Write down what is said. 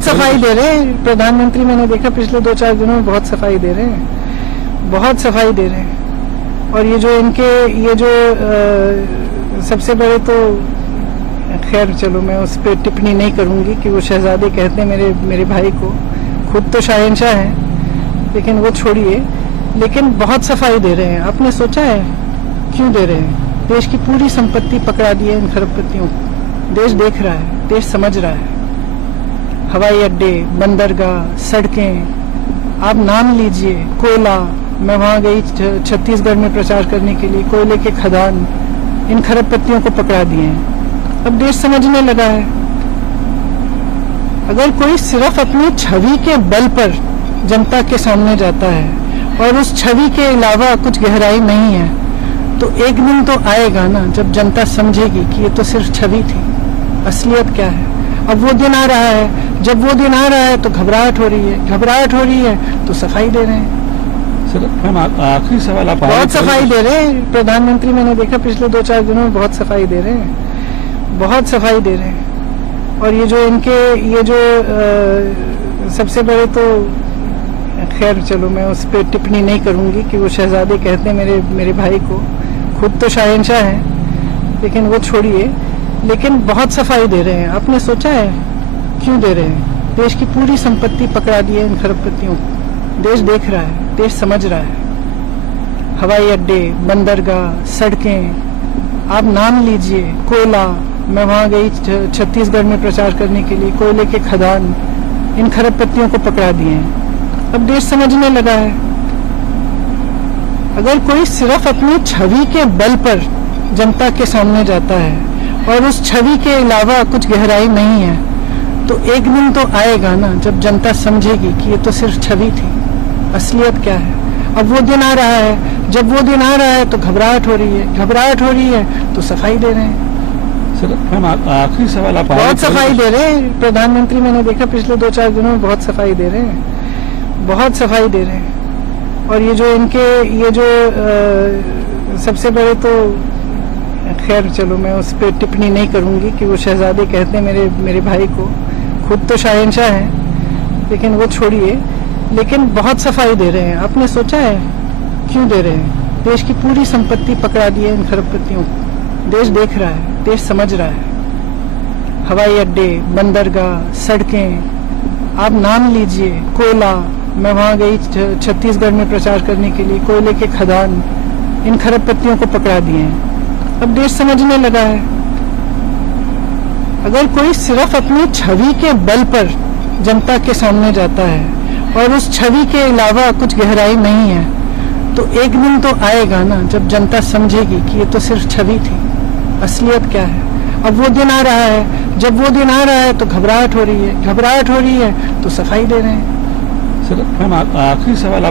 बहुत सफाई दे रहे हैं प्रधानमंत्री। मैंने देखा पिछले 2-4 दिनों में बहुत सफाई दे रहे हैं, बहुत सफाई दे रहे हैं। और ये जो सबसे बड़े तो खैर चलो मैं उस पर टिप्पणी नहीं करूंगी कि वो शहजादे कहते हैं मेरे भाई को, खुद तो शाहनशाह हैं, लेकिन वो छोड़िए। लेकिन बहुत सफाई दे रहे हैं। आपने सोचा है क्यों दे रहे हैं? देश की पूरी संपत्ति पकड़ा दी है इन खरबपतियों को। देश देख रहा है, देश समझ रहा है। हवाई अड्डे, बंदरगाह, सड़कें, आप नाम लीजिए, कोयला। मैं वहां गई छत्तीसगढ़ में प्रचार करने के लिए, कोयले के खदान इन खरबपतियों को पकड़ा दिए हैं। अब देश समझने लगा है। अगर कोई सिर्फ अपनी छवि के बल पर जनता के सामने जाता है और उस छवि के अलावा कुछ गहराई नहीं है, तो एक दिन तो आएगा ना जब जनता समझेगी कि ये तो सिर्फ छवि थी, असलियत क्या है। अब वो दिन आ रहा है, जब वो दिन आ रहा है तो घबराहट हो रही है, घबराहट हो रही है तो सफाई दे रहे हैं। सर मैम आखिरी सवाल आप बहुत सफाई दे रहे हैं प्रधानमंत्री। मैंने देखा पिछले 2-4 दिनों में बहुत सफाई दे रहे हैं, बहुत सफाई दे रहे हैं। और ये जो सबसे बड़े तो खैर चलो मैं उस पर टिप्पणी नहीं करूंगी कि वो शहजादे कहते हैं मेरे भाई को, खुद तो शाहनशाह हैं, लेकिन वो छोड़िए। लेकिन बहुत सफाई दे रहे हैं। आपने सोचा है क्यों दे रहे हैं? देश की पूरी संपत्ति पकड़ा दी है इन खरबपतियों को। देश देख रहा है, देश समझ रहा है। हवाई अड्डे, बंदरगाह, सड़कें, आप नाम लीजिए, कोयला। मैं वहां गई छत्तीसगढ़ में प्रचार करने के लिए, कोयले के खदान इन खरबपतियों को पकड़ा दिए हैं। अब देश समझने लगा है। अगर कोई सिर्फ अपनी छवि के बल पर जनता के सामने जाता है और उस छवि के अलावा कुछ गहराई नहीं है, तो एक दिन तो आएगा ना जब जनता समझेगी कि ये तो सिर्फ छवि थी, असलियत क्या है। अब वो दिन आ रहा है, जब वो दिन आ रहा है तो घबराहट हो रही है, घबराहट हो रही है तो सफाई दे रहे हैं। सर मैम आखिरी सवाल आप बहुत सफाई दे रहे हैं प्रधानमंत्री। मैंने देखा पिछले 2-4 दिनों में बहुत सफाई दे रहे हैं, बहुत सफाई दे रहे हैं। और ये जो सबसे बड़े तो खैर चलो मैं उस पर टिप्पणी नहीं करूंगी कि वो शहजादे कहते हैं मेरे भाई को, खुद तो शाहनशाह हैं, लेकिन वो छोड़िए। लेकिन बहुत सफाई दे रहे हैं। आपने सोचा है क्यों दे रहे हैं? देश की पूरी संपत्ति पकड़ा दी है इन खरबपतियों को। देश देख रहा है, देश समझ रहा है। हवाई अड्डे, बंदरगाह, सड़कें, आप नाम लीजिए, कोयला। मैं वहां गई छत्तीसगढ़ में प्रचार करने के लिए, कोयले के खदान इन खरबपतियों को पकड़ा दिए हैं। अब देश समझने लगा है। अगर कोई सिर्फ अपनी छवि के बल पर जनता के सामने जाता है और उस छवि के अलावा कुछ गहराई नहीं है, तो एक दिन तो आएगा ना जब जनता समझेगी कि ये तो सिर्फ छवि थी, असलियत क्या है। अब वो दिन आ रहा है, जब वो दिन आ रहा है तो घबराहट हो रही है, घबराहट हो रही है तो सफाई दे रहे हैं। सर मैम आखिरी सवाल आप